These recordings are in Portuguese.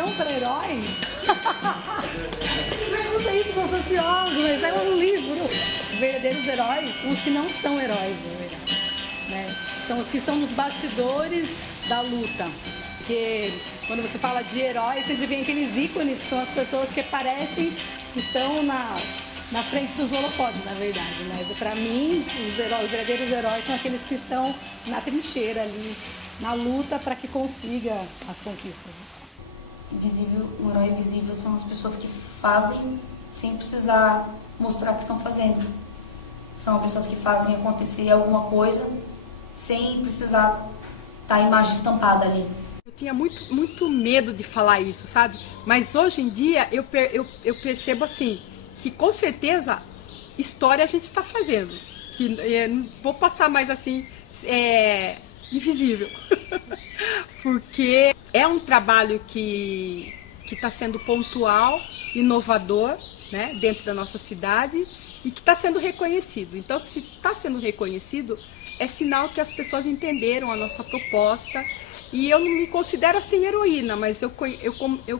definição para herói? Você pergunta isso para um sociólogo, mas é um livro. Os verdadeiros heróis são os que não são heróis, na verdade, né? São os que estão nos bastidores da luta. Porque quando você fala de heróis, sempre vem aqueles ícones, que são as pessoas que parecem que estão na frente dos holofotes, na verdade. Mas para mim, os verdadeiros heróis são aqueles que estão na trincheira ali, na luta para que consiga as conquistas. Um herói invisível são as pessoas que fazem sem precisar mostrar o que estão fazendo. São pessoas que fazem acontecer alguma coisa sem precisar estar a imagem estampada ali. Eu tinha muito medo de falar isso, sabe? Mas hoje em dia eu percebo assim, que com certeza história a gente está fazendo. Que não vou passar mais assim, invisível. Porque é um trabalho que está sendo pontual, inovador, né, dentro da nossa cidade e que está sendo reconhecido. Então, se está sendo reconhecido, é sinal que as pessoas entenderam a nossa proposta. E eu não me considero assim heroína, mas eu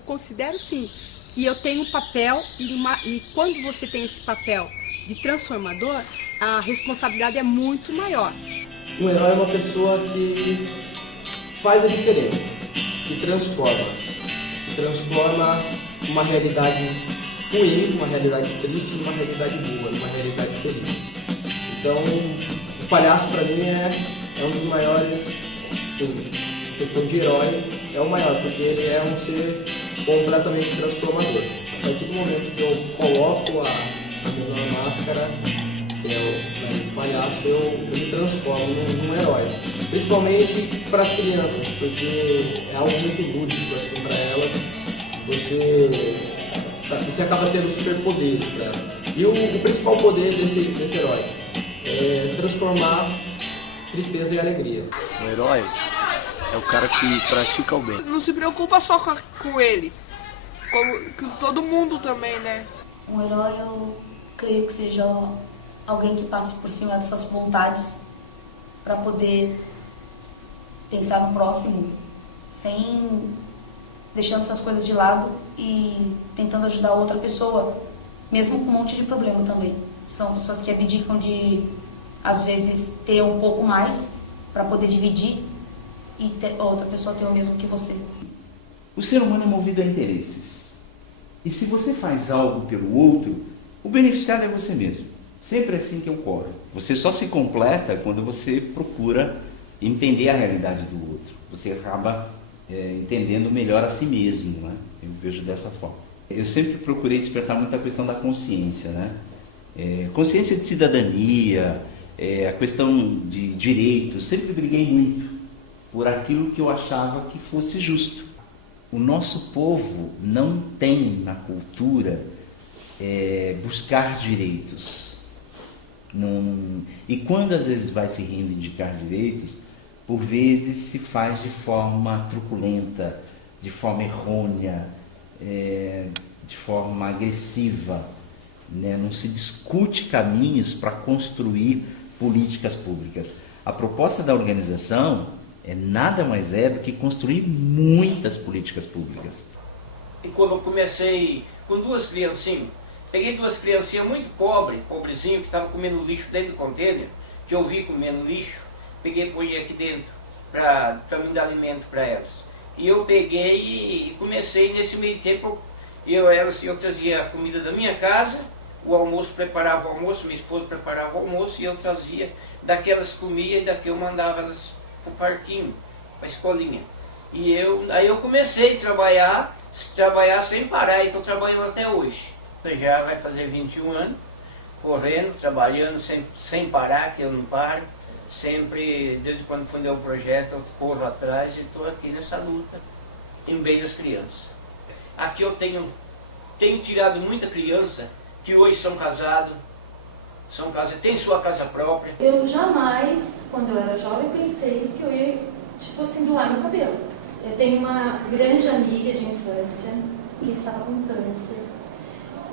considero sim que eu tenho um papel e quando você tem esse papel de transformador, a responsabilidade é muito maior. Um herói é uma pessoa que faz a diferença, que transforma uma realidade ruim, uma realidade triste, uma realidade boa, uma realidade feliz. Então, o palhaço para mim é um dos maiores, assim, questão de herói, é o maior, porque ele é um ser completamente transformador. A partir do momento que eu coloco a minha máscara, que é o nariz do palhaço, eu me transformo num herói. Principalmente para as crianças, porque é algo muito lúdico assim, para elas. Você acaba tendo superpoderes para elas. E o principal poder desse herói é transformar tristeza em alegria. O herói é o cara que pratica o bem. Não se preocupa só com ele, com todo mundo também, né? Um herói, eu creio que seja alguém que passe por cima das suas vontades para poder pensar no próximo, sem deixando suas coisas de lado e tentando ajudar outra pessoa, mesmo com um monte de problema também. São pessoas que abdicam de, às vezes, ter um pouco mais para poder dividir e outra pessoa ter o mesmo que você. O ser humano é movido a interesses. E se você faz algo pelo outro, o beneficiado é você mesmo. Sempre é assim que ocorre. Você só se completa quando você procura entender a realidade do outro. Você acaba entendendo melhor a si mesmo, né? Eu vejo dessa forma. Eu sempre procurei despertar muito a questão da consciência, né? Consciência de cidadania, a questão de direitos. Sempre briguei muito por aquilo que eu achava que fosse justo. O nosso povo não tem na cultura buscar direitos. E quando às vezes vai se reivindicar direitos, por vezes se faz de forma truculenta, de forma errônea, de forma agressiva, né? Não se discute caminhos para construir políticas públicas. A proposta da organização nada mais do que construir muitas políticas públicas. E quando eu comecei com duas criancinhas, peguei duas criancinhas muito pobrezinhas, que estavam comendo lixo dentro do container, que eu vi comendo lixo, peguei e pôr aqui dentro para me dar alimento para elas. E eu peguei e comecei nesse meio tempo, eu trazia a comida da minha casa, o almoço, preparava o almoço, minha esposa preparava o almoço e eu trazia, daquelas comia e daqui eu mandava elas para o parquinho, para a escolinha. E aí eu comecei a trabalhar sem parar e estou trabalhando até hoje. Já vai fazer 21 anos, correndo, trabalhando sem parar, que eu não paro. Sempre, desde quando fundei o projeto, eu corro atrás e estou aqui nessa luta, em bem das crianças. Aqui eu tenho tirado muita criança que hoje são casados, têm sua casa própria. Eu jamais, quando eu era jovem, pensei que eu ia, tipo assim, doar meu cabelo. Eu tenho uma grande amiga de infância que estava com câncer.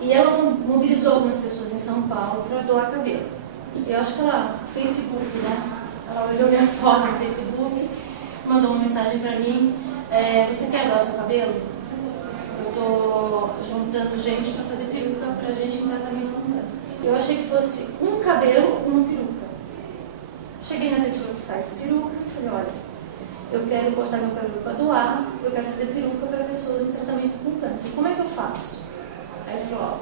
E ela mobilizou algumas pessoas em São Paulo para doar cabelo. Eu acho que ela, no Facebook, né? Ela olhou minha foto no Facebook, mandou uma mensagem para mim, você quer doar seu cabelo? tô juntando gente para fazer peruca pra gente em tratamento com câncer. Eu achei que fosse um cabelo, uma peruca. Cheguei na pessoa que faz peruca e falei, olha, eu quero cortar meu cabelo para doar, eu quero fazer peruca para pessoas em tratamento com câncer. Como é que eu faço? Aí ele falou, ó,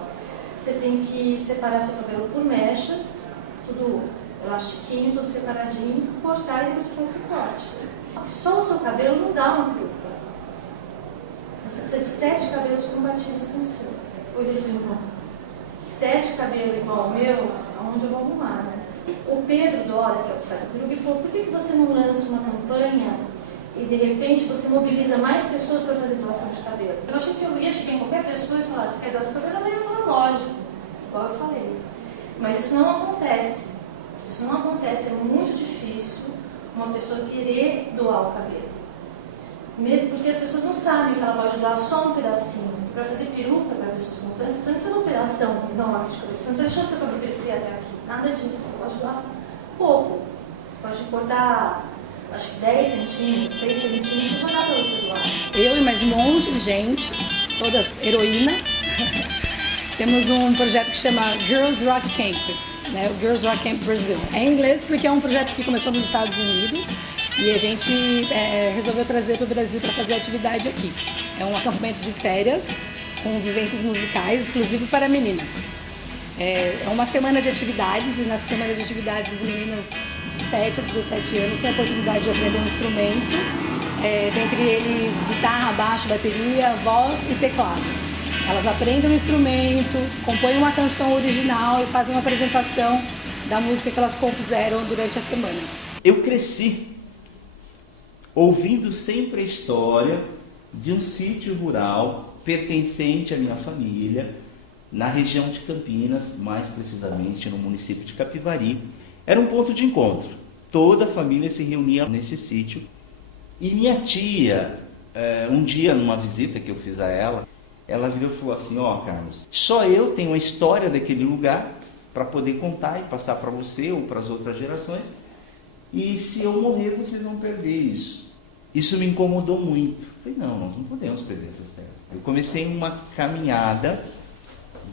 você tem que separar seu cabelo por mechas, tudo elastiquinho, tudo separadinho, cortar e depois você faz esse corte. Só o seu cabelo não dá uma peruca. Você precisa de 7 cabelos compatíveis com o seu. Eu olhei e falei, bom, 7 cabelos igual ao meu, aonde eu vou arrumar, né? O Pedro Dória, que é o que faz a peruca, ele falou, por que você não lança uma campanha e de repente você mobiliza mais pessoas para fazer doação de cabelo? Eu achei que eu ia chegar em qualquer pessoa e falar, você quer doar seu cabelo? Eu ia falar, lógico, igual eu falei. Mas isso não acontece. Isso não acontece, é muito difícil uma pessoa querer doar o cabelo. Mesmo porque as pessoas não sabem que ela pode doar só um pedacinho. Para fazer peruca para pessoas com câncer, você não precisa de uma operação enorme de cabelo. Você não precisa deixar o seu cabelo crescer até aqui. Nada disso. Você pode doar pouco. Você pode cortar, acho que 10 centímetros, 6 centímetros, isso vai dar para você doar. Eu e mais um monte de gente, todas heroínas, temos um projeto que chama Girls Rock Camp, né? O Girls Rock Camp Brasil. É em inglês porque é um projeto que começou nos Estados Unidos e a gente resolveu trazer para o Brasil para fazer atividade aqui. É um acampamento de férias com vivências musicais, exclusivo para meninas. É uma semana de atividades e na semana de atividades as meninas de 7 a 17 anos têm a oportunidade de aprender um instrumento, dentre eles guitarra, baixo, bateria, voz e teclado. Elas aprendem o instrumento, compõem uma canção original e fazem uma apresentação da música que elas compuseram durante a semana. Eu cresci ouvindo sempre a história de um sítio rural pertencente à minha família, na região de Campinas, mais precisamente no município de Capivari. Era um ponto de encontro. Toda a família se reunia nesse sítio. E minha tia, um dia numa visita que eu fiz a ela virou e falou assim, ó, Carlos, só eu tenho a história daquele lugar para poder contar e passar para você ou para as outras gerações. E se eu morrer, vocês vão perder isso. Isso me incomodou muito. Eu falei, não, nós não podemos perder essas terras. Eu comecei uma caminhada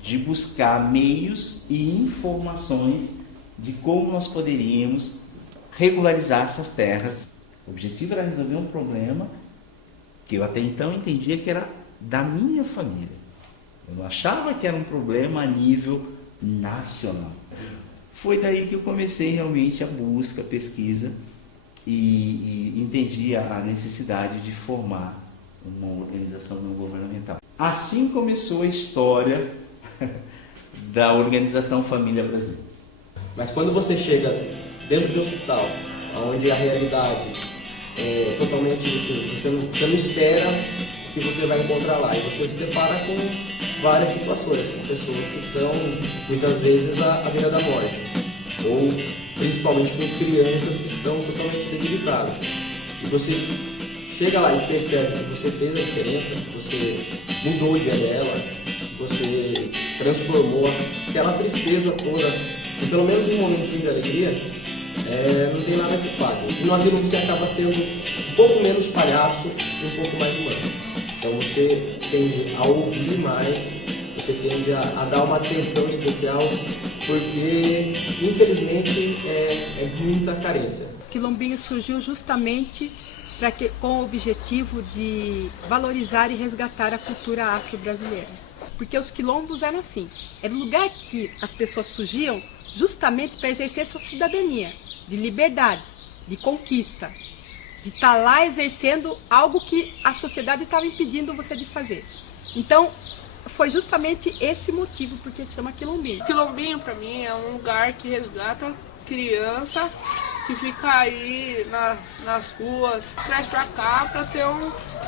de buscar meios e informações de como nós poderíamos regularizar essas terras. O objetivo era resolver um problema que eu até então entendia que era da minha família. Eu não achava que era um problema a nível nacional. Foi daí que eu comecei realmente a busca, a pesquisa e entendi a necessidade de formar uma organização não governamental. Assim começou a história da Organização Família Brasil. Mas quando você chega dentro do hospital, onde a realidade é totalmente assim, você não espera que você vai encontrar lá, e você se depara com várias situações, com pessoas que estão muitas vezes à beira da morte, ou principalmente com crianças que estão totalmente debilitadas. E você chega lá e percebe que você fez a diferença, que você mudou o dia dela, que você transformou aquela tristeza toda, e pelo menos um momentinho de alegria, não tem nada que pague. E no asilo você acaba sendo um pouco menos palhaço e um pouco mais humano. Então você tende a ouvir mais, você tende a dar uma atenção especial, porque infelizmente é muita carência. Quilombinho surgiu justamente com o objetivo de valorizar e resgatar a cultura afro-brasileira. Porque os quilombos eram assim, era o lugar que as pessoas surgiam justamente para exercer sua cidadania, de liberdade, de conquista, de estar lá exercendo algo que a sociedade estava impedindo você de fazer. Então, foi justamente esse motivo porque se chama Quilombinho. Quilombinho, para mim, é um lugar que resgata criança que fica aí nas ruas, traz para cá para ter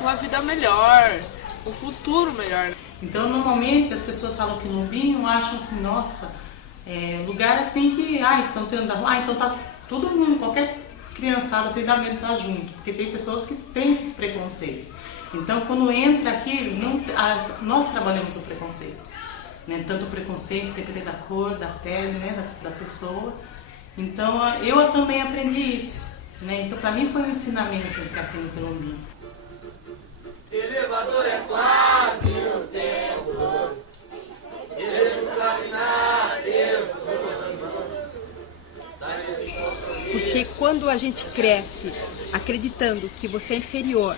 uma vida melhor, um futuro melhor. Então, normalmente, as pessoas falam Quilombinho, acham assim, nossa, lugar assim que, estão tendo da rua, então tá todo mundo, qualquer criançada sem dar medo tá junto, porque tem pessoas que têm esses preconceitos. Então, quando entra aqui, nós trabalhamos o preconceito, né? Tanto o preconceito, dependendo da cor, da pele, né? da pessoa. Então, eu também aprendi isso, né? Então, para mim foi um ensinamento entrar aqui no Quilombinho. Elevador é fácil. quando a gente cresce acreditando que você é inferior,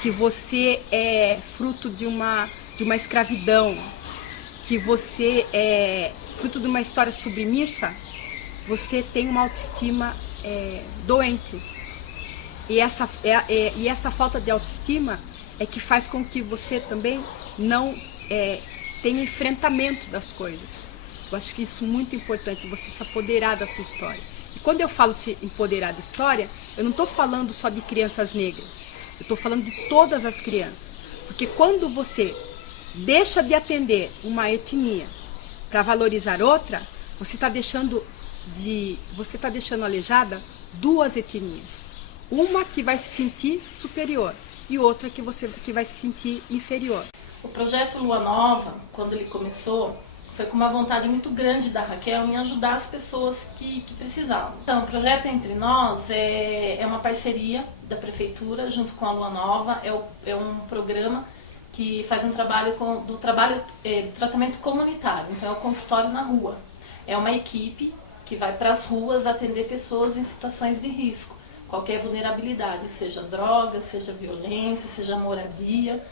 que você é fruto de uma escravidão, que você é fruto de uma história submissa, você tem uma autoestima doente. E essa falta de autoestima é que faz com que você também não tenha enfrentamento das coisas. Eu acho que isso é muito importante, você se apoderar da sua história. E quando eu falo se empoderar da história, eu não estou falando só de crianças negras, eu estou falando de todas as crianças. Porque quando você deixa de atender uma etnia para valorizar outra, você está deixando aleijada duas etnias. Uma que vai se sentir superior e outra que vai se sentir inferior. O projeto Lua Nova, quando ele começou, foi com uma vontade muito grande da Raquel em ajudar as pessoas que precisavam. Então, o projeto Entre Nós é uma parceria da Prefeitura junto com a Lua Nova, é um programa que faz um trabalho tratamento comunitário, então é o consultório na rua. É uma equipe que vai para as ruas atender pessoas em situações de risco, qualquer vulnerabilidade, seja droga, seja violência, seja moradia.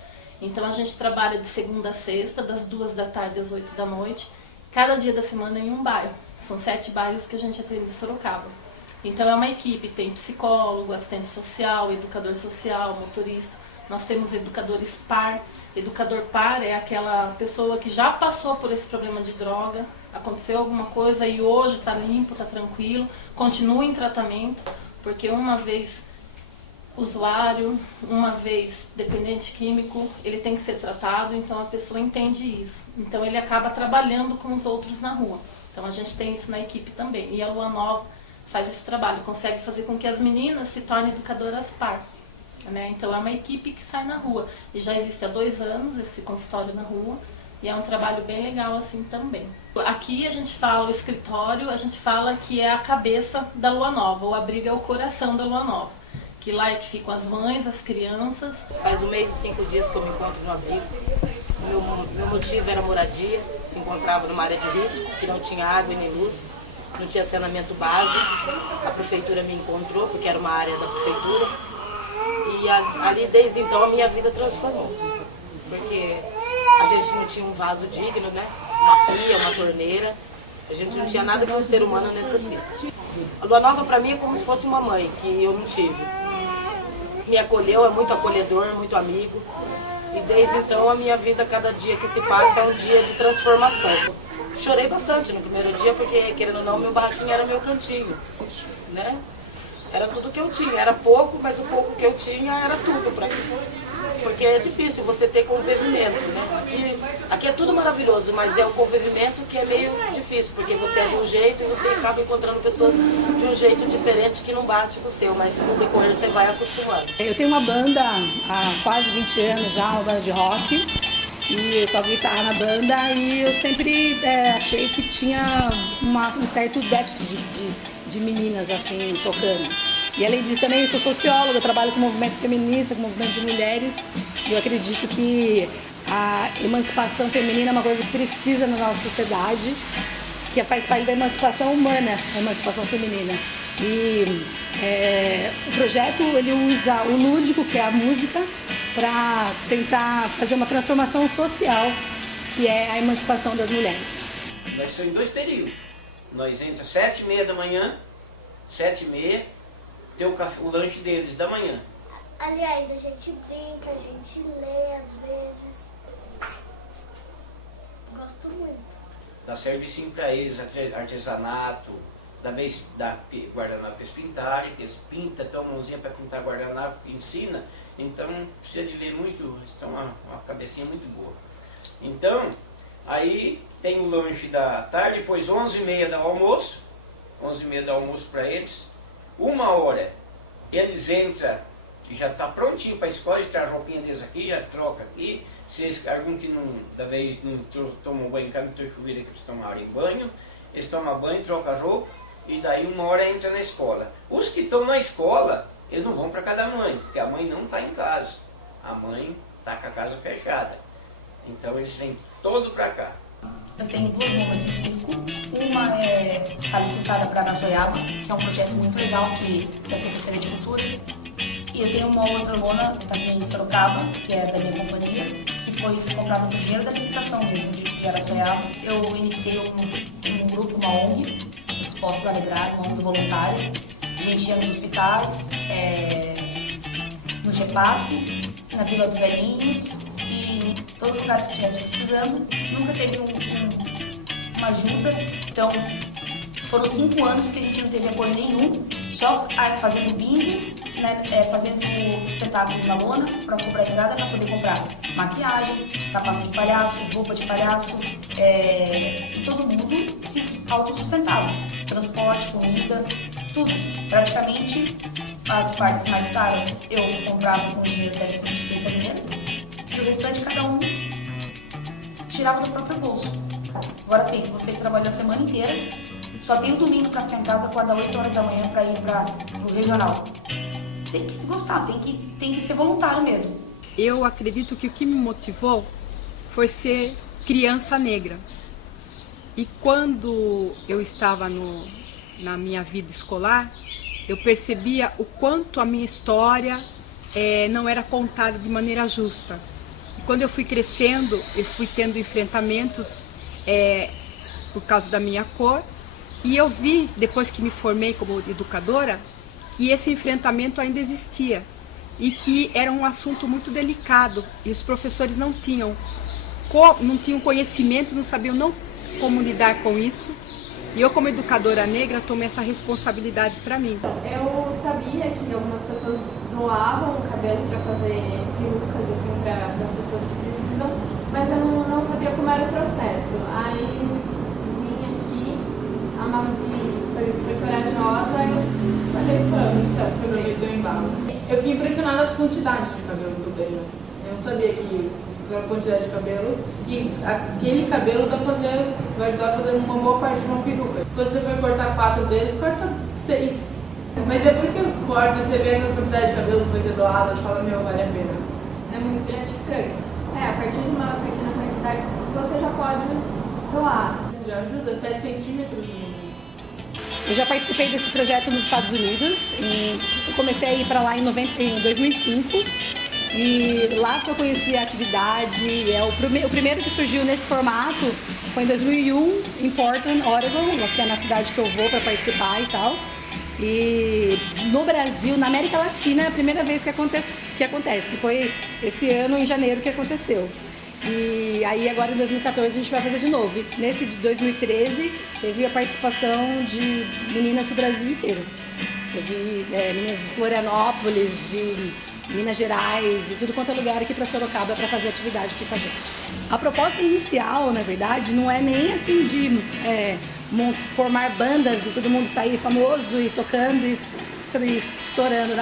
Então a gente trabalha de segunda a sexta, das 2 da tarde às 8 da noite, cada dia da semana em um bairro. São 7 bairros que a gente atende em Sorocaba. Então é uma equipe, tem psicólogo, assistente social, educador social, motorista. Nós temos educadores par. Educador par é aquela pessoa que já passou por esse problema de droga, aconteceu alguma coisa e hoje está limpo, está tranquilo, continua em tratamento, porque uma vez usuário, uma vez dependente químico, ele tem que ser tratado, então a pessoa entende isso. Então ele acaba trabalhando com os outros na rua. Então a gente tem isso na equipe também. E a Lua Nova faz esse trabalho, consegue fazer com que as meninas se tornem educadoras par. Né? Então é uma equipe que sai na rua. E já existe há 2 anos esse consultório na rua. E é um trabalho bem legal assim também. Aqui a gente fala, o escritório, a gente fala que é a cabeça da Lua Nova. O abrigo é o coração da Lua Nova. Que lá é que ficam as mães, as crianças. Faz 1 mês e 5 dias que eu me encontro no abrigo. Meu motivo era moradia. Se encontrava numa área de risco, que não tinha água e nem luz. Não tinha saneamento básico. A prefeitura me encontrou, porque era uma área da prefeitura. E ali, desde então, a minha vida transformou. Porque a gente não tinha um vaso digno, né? Uma pia, uma torneira. A gente não tinha nada que um ser humano necessita. A Lua Nova, para mim, é como se fosse uma mãe, que eu não tive. Me acolheu, é muito acolhedor, muito amigo. E desde então, a minha vida, cada dia que se passa, é um dia de transformação. Chorei bastante no primeiro dia, porque, querendo ou não, meu barraquinho era meu cantinho, né? Era tudo que eu tinha, era pouco, mas o pouco que eu tinha era tudo para mim. Porque é difícil você ter convivimento, né? Aqui é tudo maravilhoso, mas é o convivimento que é meio difícil, porque você é de um jeito e você acaba encontrando pessoas de um jeito diferente que não bate com o seu, mas no decorrer você vai acostumando. Eu tenho uma banda há quase 20 anos já, uma banda de rock, e eu toco guitarra na banda e eu sempre achei que tinha um certo déficit de meninas assim, tocando. E além disso também eu sou socióloga, eu trabalho com movimento feminista, com movimento de mulheres. E eu acredito que a emancipação feminina é uma coisa que precisa na nossa sociedade, que faz parte da emancipação humana, a emancipação feminina. E o projeto ele usa o lúdico, que é a música, para tentar fazer uma transformação social, que é a emancipação das mulheres. Nós somos em 2 períodos. Nós entra às 7h30 da manhã, 7h30, tem o lanche deles da manhã. Aliás, a gente brinca, a gente lê às vezes. Gosto muito. Dá serviço para eles, artesanato, da vez dá guardanapo para eles pintarem, que eles pintam, tem uma mãozinha para pintar guardanapo, ensina. Então, precisa de ler muito, eles têm uma cabecinha muito boa. Então, aí tem o lanche da tarde, depois 11h30 do almoço, 11h30 do almoço para eles. 1h, eles entram, já está prontinho para a escola, eles trazem a roupinha deles aqui, já troca aqui. Se eles, algum que não, da vez não tomam banho em casa, não tem chuveiro que eles tomarem banho, eles tomam banho, trocam a roupa, e daí 1h entra na escola. Os que estão na escola, eles não vão para casa da mãe, porque a mãe não está em casa. A mãe está com a casa fechada. Então eles vêm todo para cá. Eu tenho 2 bombas de circo. Uma está licitada para Araçoiaba, que é um projeto muito legal que é da Secretaria de Cultura. E eu tenho uma outra lona também em Sorocaba, que é da minha companhia, que foi comprada com dinheiro da licitação mesmo de Araçoiaba. Eu iniciei um grupo, uma ONG, Dispostos a Alegrar, uma ONG voluntária. A gente ia nos hospitais, no GEPASSE, na Vila dos Velhinhos e em todos os lugares que estivessem precisando. Nunca teve uma ajuda, então foram 5 anos que a gente não teve apoio nenhum, só fazendo bingo, né, fazendo espetáculo na lona para cobrar entrada, para poder comprar maquiagem, sapato de palhaço, roupa de palhaço, e todo mundo se autossustentava, transporte, comida, tudo. Praticamente as partes mais caras eu comprava com o dinheiro da FNC Feminino e o restante cada um tirava do próprio bolso. Agora pense, você que trabalhou a semana inteira, só tem o domingo para ficar em casa, acordar 8 horas da manhã para ir para o regional. Tem que gostar, tem que ser voluntário mesmo. Eu acredito que o que me motivou foi ser criança negra. E quando eu estava na minha vida escolar, eu percebia o quanto a minha história não era contada de maneira justa. E quando eu fui crescendo, eu fui tendo enfrentamentos por causa da minha cor, e eu vi, depois que me formei como educadora, que esse enfrentamento ainda existia e que era um assunto muito delicado e os professores não tinham conhecimento, não sabiam como lidar com isso. E eu, como educadora negra, tomei essa responsabilidade para mim. Eu sabia que algumas pessoas doavam o cabelo para fazer perucas assim, para as pessoas que precisam, mas eu não sabia como era o processo. Aí vim aqui, a Mavi foi corajosa, eu falei, vamos, então, aproveitou o embalo. Eu fiquei impressionada com a quantidade de cabelo que eu tenho. Eu não sabia que a quantidade de cabelo, e aquele cabelo vai ajudar a fazer uma boa parte de uma peruca. Quando você for cortar 4 deles, corta 6. Mas depois que eu corto, você vê a quantidade de cabelo que vai ser doada, você fala, meu, vale a pena. É muito gratificante. A partir de uma pequena quantidade, você já pode doar. Já ajuda, 7 centímetros. Eu já participei desse projeto nos Estados Unidos, e eu comecei a ir para lá em 2005. E lá que eu conheci a atividade, o primeiro que surgiu nesse formato foi em 2001, em Portland, Oregon, que é na cidade que eu vou para participar e tal. E no Brasil, na América Latina, é a primeira vez que acontece, que foi esse ano, em janeiro, que aconteceu. E aí agora em 2014 a gente vai fazer de novo. E nesse de 2013 teve a participação de meninas do Brasil inteiro. Teve meninas de Florianópolis, de Minas Gerais e tudo quanto é lugar aqui para Sorocaba para fazer atividade aqui com a gente. A proposta inicial, na verdade, não é nem assim de formar bandas e todo mundo sair famoso e tocando e estourando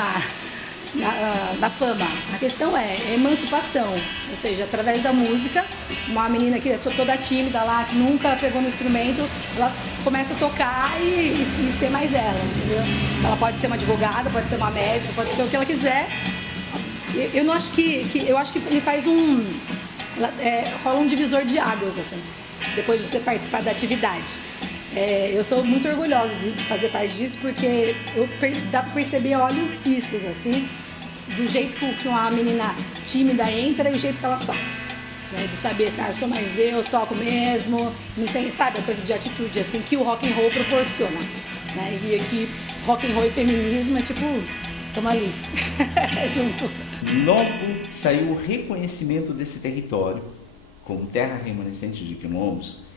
na fama. A questão é emancipação, ou seja, através da música, uma menina que é toda tímida lá, que nunca pegou no instrumento, ela começa a tocar e ser mais ela, entendeu? Ela pode ser uma advogada, pode ser uma médica, pode ser o que ela quiser. Eu não acho eu acho que ele faz rola um divisor de águas, assim, depois de você participar da atividade. Eu sou muito orgulhosa de fazer parte disso, porque dá pra perceber olhos vistos, assim, do jeito que uma menina tímida entra e o jeito que ela sai. De saber se eu sou mais eu toco mesmo, não tem, sabe, a coisa de atitude, assim, que o rock and roll proporciona. Né? E aqui, rock and roll e feminismo é tipo, tamo ali, junto. Logo saiu o reconhecimento desse território como terra remanescente de quilombos,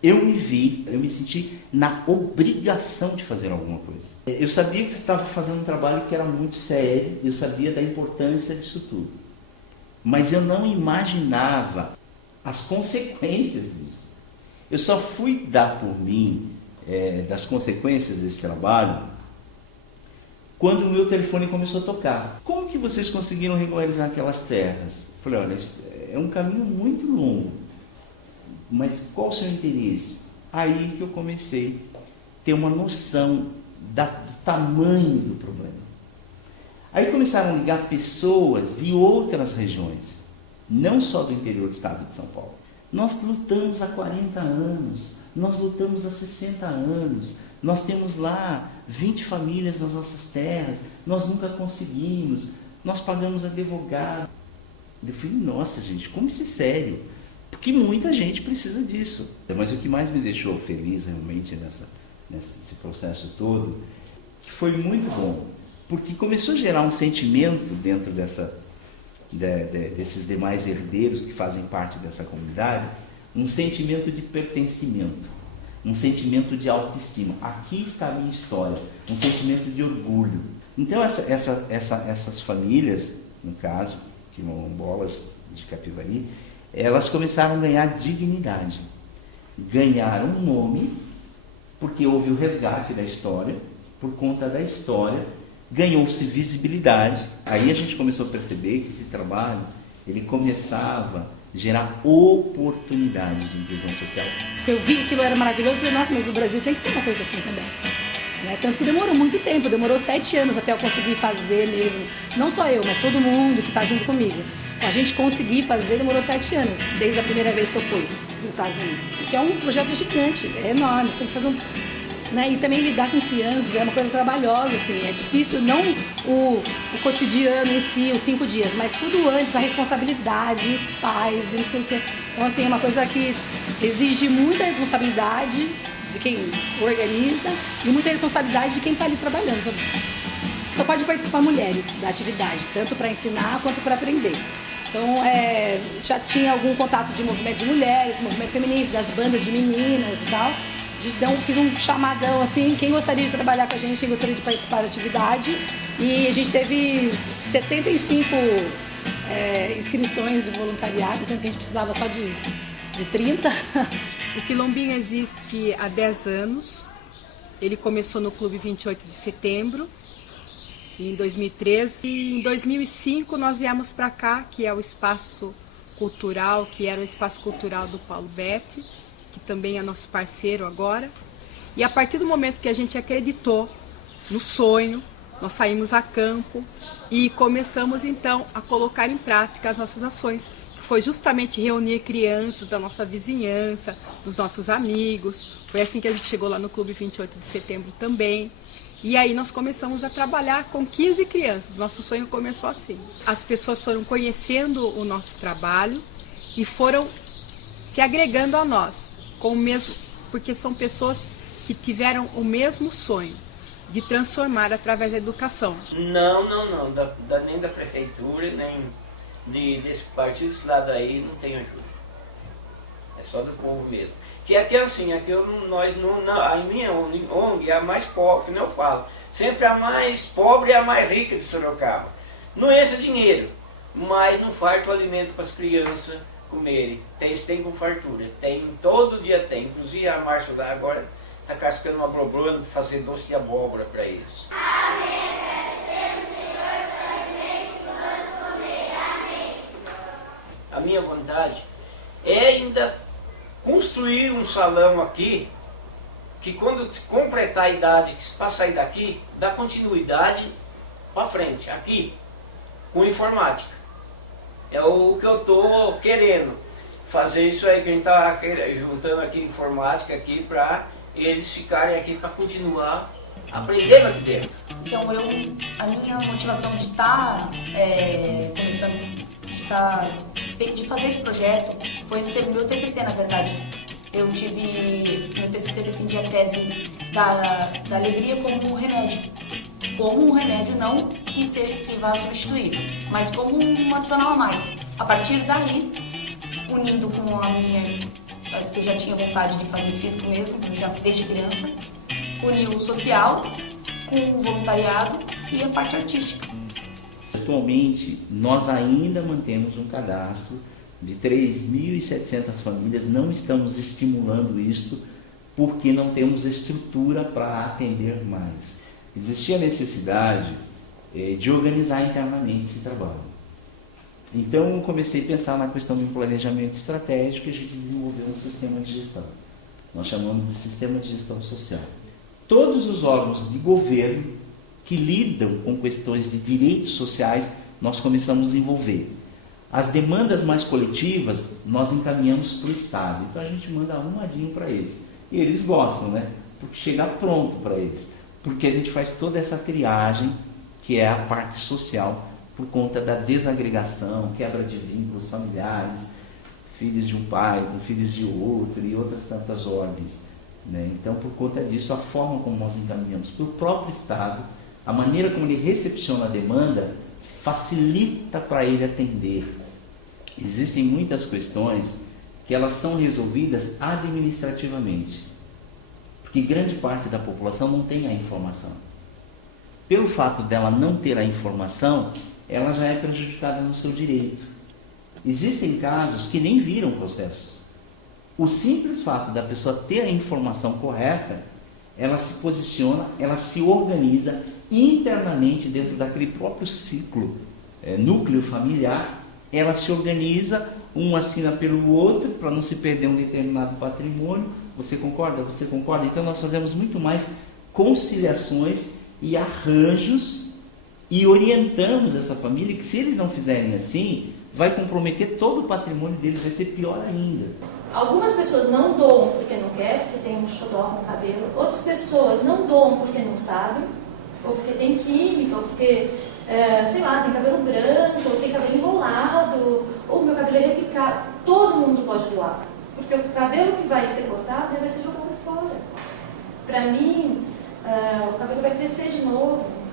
eu me senti na obrigação de fazer alguma coisa. Eu sabia que estava fazendo um trabalho que era muito sério, eu sabia da importância disso tudo, mas eu não imaginava as consequências disso. Eu só fui dar por mim das consequências desse trabalho quando o meu telefone começou a tocar. Como que vocês conseguiram regularizar aquelas terras? Eu falei, olha, é um caminho muito longo, mas qual o seu interesse? Aí que eu comecei a ter uma noção do tamanho do problema. Aí começaram a ligar pessoas de outras regiões, não só do interior do estado de São Paulo, Nós lutamos há 40 anos, nós lutamos há 60 anos, nós temos lá 20 famílias nas nossas terras, nós nunca conseguimos, nós pagamos advogado. Eu falei, nossa gente, como isso é sério? Porque muita gente precisa disso. Mas o que mais me deixou feliz realmente nesse processo todo, que foi muito bom, porque começou a gerar um sentimento dentro desses demais herdeiros que fazem parte dessa comunidade, um sentimento de pertencimento, um sentimento de autoestima. Aqui está a minha história, um sentimento de orgulho. Então essas famílias, no caso, quilombolas de Capivari, elas começaram a ganhar dignidade, ganharam um nome, porque houve o resgate da história, por conta da história, ganhou-se visibilidade. Aí a gente começou a perceber que esse trabalho, ele começava a gerar oportunidade de inclusão social. Eu vi que aquilo era maravilhoso, falei, nossa, mas o Brasil tem que ter uma coisa assim também. Né? Tanto que demorou muito tempo, demorou 7 anos até eu conseguir fazer mesmo. Não só eu, mas todo mundo que está junto comigo. A gente conseguir fazer demorou 7 anos, desde a primeira vez que eu fui nos Estados Unidos. Porque é um projeto gigante, é enorme, você tem que fazer um... Né? E também lidar com crianças é uma coisa trabalhosa, assim, é difícil, não o cotidiano em si, os 5 dias, mas tudo antes, a responsabilidade, os pais, não sei o quê. Então, assim, é uma coisa que exige muita responsabilidade de quem organiza e muita responsabilidade de quem está ali trabalhando também. Então, pode participar mulheres da atividade, tanto para ensinar quanto para aprender. Então, já tinha algum contato de movimento de mulheres, movimento feminista, das bandas de meninas e tal. Então, fiz um chamadão assim, quem gostaria de trabalhar com a gente, quem gostaria de participar da atividade. E a gente teve 75 inscrições de voluntariado, sendo que a gente precisava só de 30. O Quilombinho existe há 10 anos. Ele começou no Clube 28 de Setembro, em 2013. E em 2005 nós viemos para cá, que é o espaço cultural, que era o espaço cultural do Paulo Betti, que também é nosso parceiro agora. E a partir do momento que a gente acreditou no sonho, nós saímos a campo e começamos então a colocar em prática as nossas ações, que foi justamente reunir crianças da nossa vizinhança, dos nossos amigos. Foi assim que a gente chegou lá no Clube 28 de Setembro também. E aí nós começamos a trabalhar com 15 crianças, nosso sonho começou assim. As pessoas foram conhecendo o nosso trabalho e foram se agregando a nós. Com o mesmo, porque são pessoas que tiveram o mesmo sonho de transformar através da educação. Não, nem da prefeitura, nem desse partido, esse lado aí não tem ajuda. É só do povo mesmo. Que aqui é assim, aqui a minha ONG é a mais pobre, que nem eu falo. Sempre a mais pobre e a mais rica de Sorocaba. Não entra dinheiro, mas não falta o alimento para as crianças comerem. Tem com fartura, todo dia tem. Inclusive a Márcia agora está cascando uma brobrona para fazer doce de abóbora para eles. Amém. A minha vontade é ainda construir um salão aqui, que quando completar a idade, que para sair daqui, dá continuidade para frente, aqui, com informática. É o que eu estou querendo, fazer isso aí, que a gente está juntando aqui informática aqui para eles ficarem aqui para continuar aprendendo aqui dentro. Então a minha motivação de estar começando, de fazer esse projeto, foi ter meu TCC, na verdade. Eu tive, meu TCC defendi a tese da alegria como um remédio. Como um remédio, não que seja que vá substituir, mas como um adicional a mais. A partir daí, unindo com a minha, que eu já tinha vontade de fazer circo mesmo, já desde criança, unir o social com o voluntariado e a parte artística. Atualmente, nós ainda mantemos um cadastro de 3.700 famílias, não estamos estimulando isto porque não temos estrutura para atender mais. Existia a necessidade de organizar internamente esse trabalho. Então, eu comecei a pensar na questão do planejamento estratégico e a gente desenvolveu um sistema de gestão. Nós chamamos de sistema de gestão social. Todos os órgãos de governo que lidam com questões de direitos sociais, nós começamos a envolver. As demandas mais coletivas, nós encaminhamos para o Estado. Então a gente manda arrumadinho para eles. E eles gostam, né? Porque chega pronto para eles. Porque a gente faz toda essa triagem, que é a parte social, por conta da desagregação, quebra de vínculos familiares, filhos de um pai com filhos de outro e outras tantas ordens, né? Então, por conta disso, a forma como nós encaminhamos para o próprio Estado, a maneira como ele recepciona a demanda, facilita para ele atender. Existem muitas questões que elas são resolvidas administrativamente, porque grande parte da população não tem a informação. Pelo fato dela não ter a informação, ela já é prejudicada no seu direito. Existem casos que nem viram processos. O simples fato da pessoa ter a informação correta, ela se posiciona, ela se organiza internamente dentro daquele próprio ciclo, núcleo familiar, ela se organiza, um assina pelo outro, para não se perder um determinado patrimônio. Você concorda? Você concorda? Então nós fazemos muito mais conciliações e arranjos e orientamos essa família que, se eles não fizerem assim, vai comprometer todo o patrimônio deles, vai ser pior ainda. Algumas pessoas não doam porque não quer, porque tem um xodó no cabelo. Outras pessoas não doam porque não sabem, ou porque tem química, ou porque, sei lá, tem cabelo branco, ou tem cabelo enrolado, ou meu cabelo é repicado. Todo mundo pode doar, porque o cabelo que vai ser cortado vai ser jogado fora. Para mim,